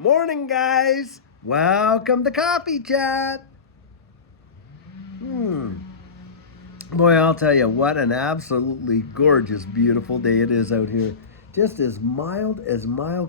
Morning, guys. Welcome to Coffee Chat. Boy, I'll tell you what an absolutely gorgeous, beautiful day it is out here. Just as mild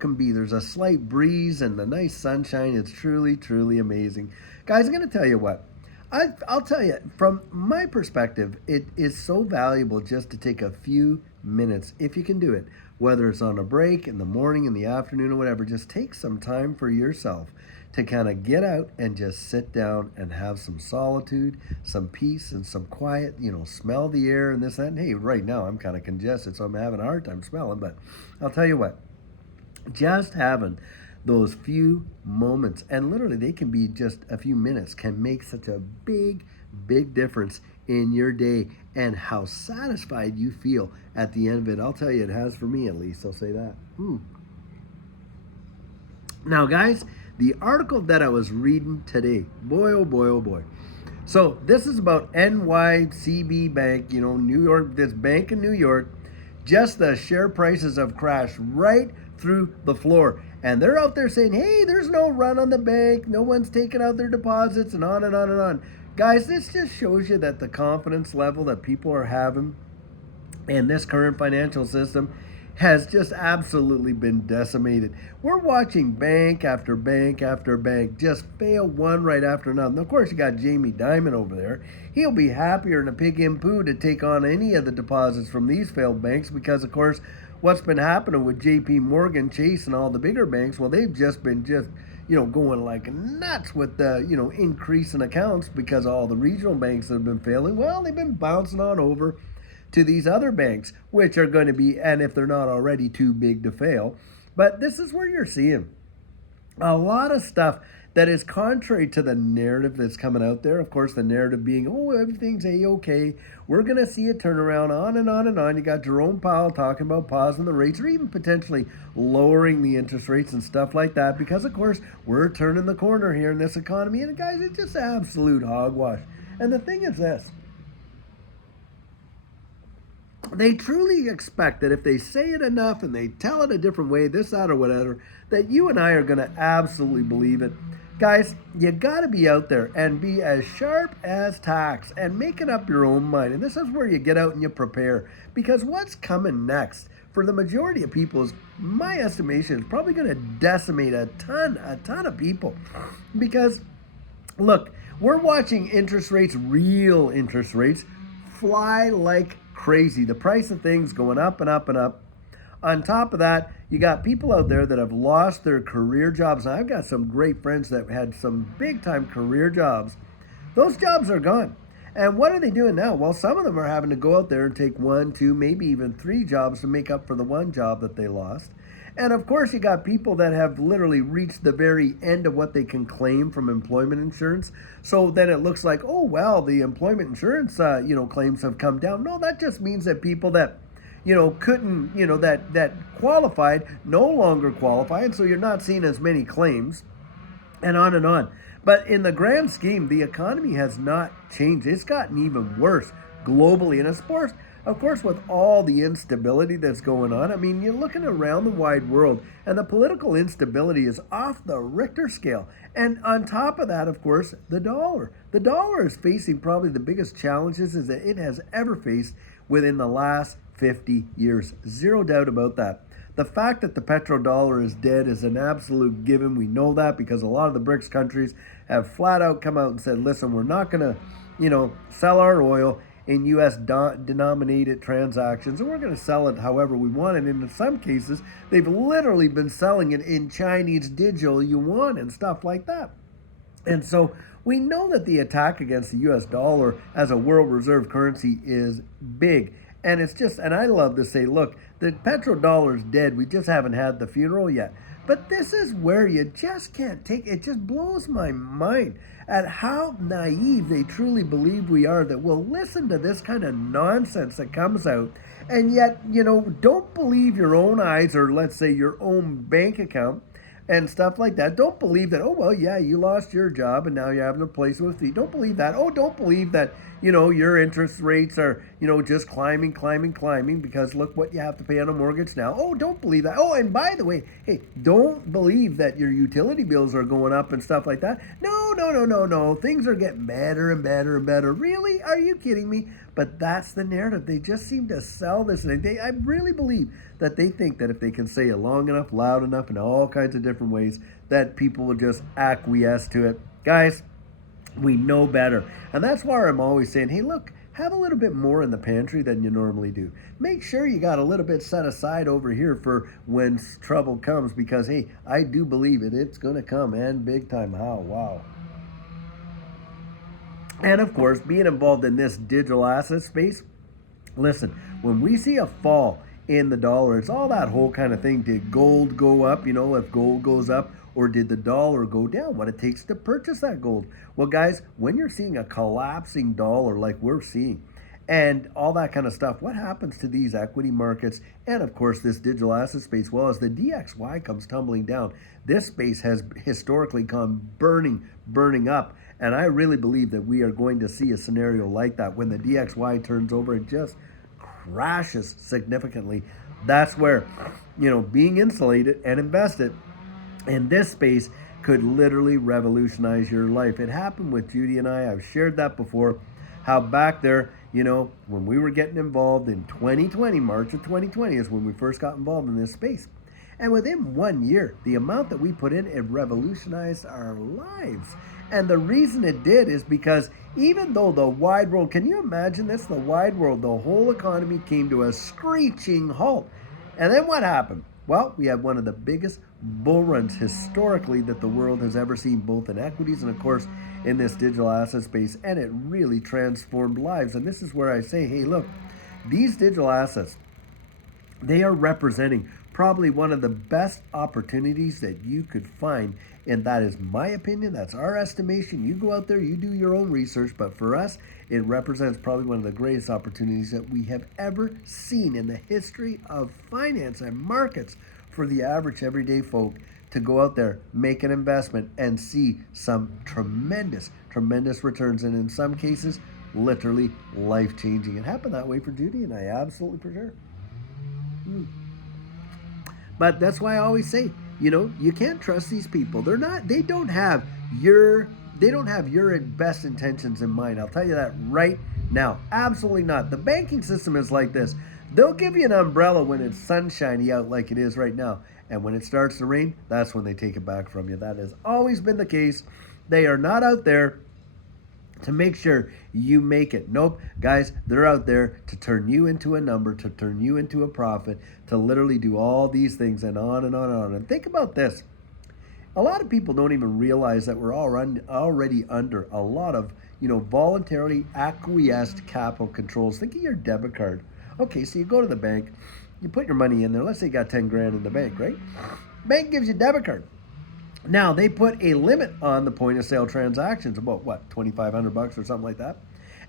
can be. There's a slight breeze and the nice sunshine. It's truly, truly amazing. Guys, I'm going to tell you what. I'll tell you, from my perspective, it is so valuable just to take a few minutes, if you can do it, whether it's on a break, in the morning, in the afternoon, or whatever. Just take some time for yourself to kind of get out and just sit down and have some solitude, some peace, and some quiet. Smell the air and this, that. And hey, right now I'm kind of congested, so I'm having a hard time smelling. But I'll tell you what, just having those few moments, and literally they can be just a few minutes, can make such a big difference in your day and how satisfied you feel at the end of it. I'll tell you, it has for me, at least. I'll say that. Now, guys, the article that I was reading today, boy, oh boy, oh boy. So this is about NYCB Bank, New York, this bank in New York. Just the share prices have crashed right through the floor. And they're out there saying, hey, there's no run on the bank. No one's taking out their deposits, and on and on and on. Guys, this just shows you that the confidence level that people are having in this current financial system has just absolutely been decimated. We're watching bank after bank after bank just fail one right after another. And of course, you got Jamie Dimon over there. He'll be happier than a pig in poo to take on any of the deposits from these failed banks because, of course, what's been happening with JP Morgan, Chase, and all the bigger banks, well, they've just been going like nuts with the, increase in accounts because all the regional banks that have been failing, well, they've been bouncing on over to these other banks, which are going to be, and if they're not already too big to fail. But this is where you're seeing a lot of stuff that is contrary to the narrative that's coming out there. Of course, the narrative being, oh, everything's A-okay. We're going to see a turnaround, on and on and on. You got Jerome Powell talking about pausing the rates or even potentially lowering the interest rates and stuff like that because, of course, we're turning the corner here in this economy. And, guys, it's just absolute hogwash. And the thing is this. They truly expect that if they say it enough and they tell it a different way, this, that, or whatever, that you and I are going to absolutely believe it. Guys, you got to be out there and be as sharp as tacks and making up your own mind. And this is where you get out and you prepare. Because what's coming next for the majority of people is, my estimation, is probably going to decimate a ton of people. Because, look, we're watching interest rates, real interest rates, fly like crazy. The price of things going up and up and up. On top of that, you got people out there that have lost their career jobs. Now, I've got some great friends that had some big time career jobs. Those jobs are gone. And what are they doing now? Well, some of them are having to go out there and take 1, 2, maybe even 3 jobs to make up for the one job that they lost. And of course, you got people that have literally reached the very end of what they can claim from employment insurance. So then it looks like, oh, well, the employment insurance, claims have come down. No, that just means that people that, couldn't, that qualified no longer qualify. And so you're not seeing as many claims and on and on. But in the grand scheme, the economy has not changed. It's gotten even worse globally. And of course, with all the instability that's going on, I mean, you're looking around the wide world, and the political instability is off the Richter scale. And on top of that, of course, the dollar. The dollar is facing probably the biggest challenges that it has ever faced within the last 50 years. Zero doubt about that. The fact that the petrodollar is dead is an absolute given. We know that because a lot of the BRICS countries have flat out come out and said, listen, we're not going to, sell our oil in U.S. denominated transactions, and we're going to sell it however we want. And in some cases, they've literally been selling it in Chinese digital yuan and stuff like that. And so we know that the attack against the U.S. dollar as a world reserve currency is big. And it's just, and I love to say, look, the petrodollar is dead. We just haven't had the funeral yet. But this is where you just can't take it. Just blows my mind at how naive they truly believe we are that we'll listen to this kind of nonsense that comes out and yet, don't believe your own eyes or let's say your own bank account and stuff like that. Don't believe that, oh, well, yeah, you lost your job and now you're having to replace it with fee. Don't believe that. Oh, don't believe that your interest rates are, just climbing, climbing, climbing because look what you have to pay on a mortgage now. Oh, don't believe that. Oh, and by the way, hey, don't believe that your utility bills are going up and stuff like that. No, no, no, no, no. Things are getting better and better and better. Really? Are you kidding me? But that's the narrative. They just seem to sell this. And I really believe that they think that if they can say it long enough, loud enough, in all kinds of different ways, that people will just acquiesce to it. Guys, we know better. And that's why I'm always saying, hey, look, have a little bit more in the pantry than you normally do. Make sure you got a little bit set aside over here for when trouble comes because, hey, I do believe it. It's going to come and big time. How? Wow. And of course, being involved in this digital asset space, listen, when we see a fall in the dollar, it's all that whole kind of thing. Did gold go up? If gold goes up, or did the dollar go down? What it takes to purchase that gold? Well, guys, when you're seeing a collapsing dollar like we're seeing, and all that kind of stuff, what happens to these equity markets and, of course, this digital asset space? Well, as the DXY comes tumbling down, this space has historically gone burning up. And I really believe that we are going to see a scenario like that when the DXY turns over and just crashes significantly. That's where, being insulated and invested in this space could literally revolutionize your life. It happened with Judy and I. I've shared that before. How back there, when we were getting involved in 2020, March of 2020 is when we first got involved in this space. And within 1 year, the amount that we put in, it revolutionized our lives. And the reason it did is because even though the wide world, can you imagine this? The wide world, the whole economy came to a screeching halt. And then what happened? Well, we had one of the biggest bull runs historically that the world has ever seen, both in equities and, of course, in this digital asset space. And it really transformed lives. And this is where I say, hey, look, these digital assets, they are representing probably one of the best opportunities that you could find. And that is my opinion. That's our estimation. You go out there, you do your own research. But for us, it represents probably one of the greatest opportunities that we have ever seen in the history of finance and markets for the average everyday folk to go out there, make an investment, and see some tremendous, tremendous returns. And in some cases, literally life-changing. It happened that way for Judy and I, absolutely for sure. But that's why I always say, you can't trust these people. They don't have your best intentions in mind. I'll tell you that right now. Absolutely not. The banking system is like this. They'll give you an umbrella when it's sunshiny out like it is right now. And when it starts to rain, that's when they take it back from you. That has always been the case. They are not out there to make sure you make it. Nope, guys, they're out there to turn you into a number, to turn you into a profit, to literally do all these things and on and on and on. And think about this. A lot of people don't even realize that we're already under a lot of, voluntarily acquiesced capital controls. Think of your debit card. Okay, so you go to the bank, you put your money in there. Let's say you got 10 grand in the bank, right? Bank gives you a debit card. Now, they put a limit on the point of sale transactions, about what, $2,500 or something like that.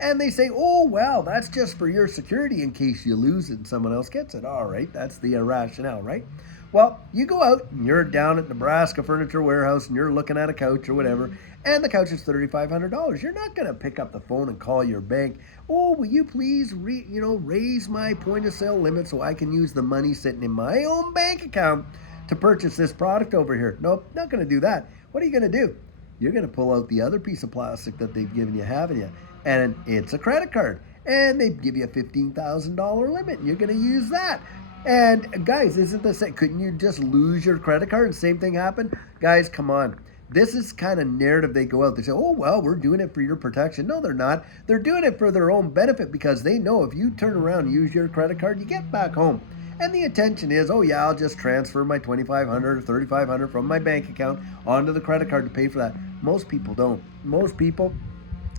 And they say, oh, well, that's just for your security in case you lose it and someone else gets it. All right, that's the rationale, right? Well, you go out and you're down at Nebraska Furniture Warehouse and you're looking at a couch or whatever, and the couch is $3,500. You're not going to pick up the phone and call your bank. Oh, will you please raise my point of sale limit so I can use the money sitting in my own bank account to purchase this product over here? Nope, not going to do that. What are you going to do? You're going to pull out the other piece of plastic that they've given you, haven't you? And it's a credit card. And they give you a $15,000 limit. And you're going to use that. And guys, isn't this it? Couldn't you just lose your credit card and same thing happened? Guys, come on. This is kind of narrative they go out. They say, oh, well, we're doing it for your protection. No, they're not. They're doing it for their own benefit because they know if you turn around and use your credit card, you get back home. And the intention is, oh yeah, I'll just transfer my $2,500 or $3,500 from my bank account onto the credit card to pay for that. Most people don't. Most people,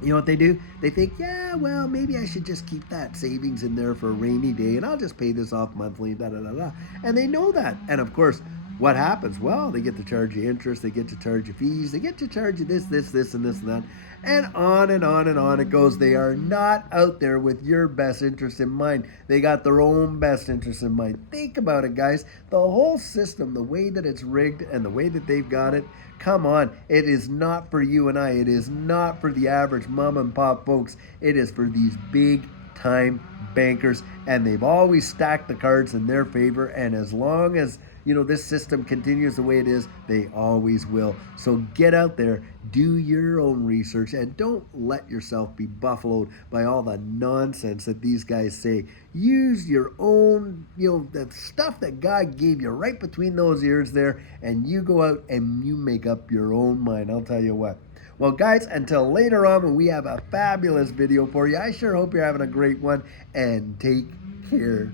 you know what they do? They think, yeah, well, maybe I should just keep that savings in there for a rainy day and I'll just pay this off monthly, da da da da. And they know that. And of course, what happens? Well, they get to charge you interest, they get to charge you fees, they get to charge you this, and this, and that. And on and on and on it goes. They are not out there with your best interest in mind. They got their own best interest in mind. Think about it, guys. The whole system, the way that it's rigged and the way that they've got it, come on. It is not for you and I. It is not for the average mom and pop folks. It is for these big time bankers, and they've always stacked the cards in their favor. And as long as this system continues the way it is, they always will. So get out there, do your own research, and don't let yourself be buffaloed by all the nonsense that these guys say. Use your own, the stuff that God gave you right between those ears there, and you go out and you make up your own mind. I'll tell you what. Well, guys, until later on when we have a fabulous video for you, I sure hope you're having a great one, and take care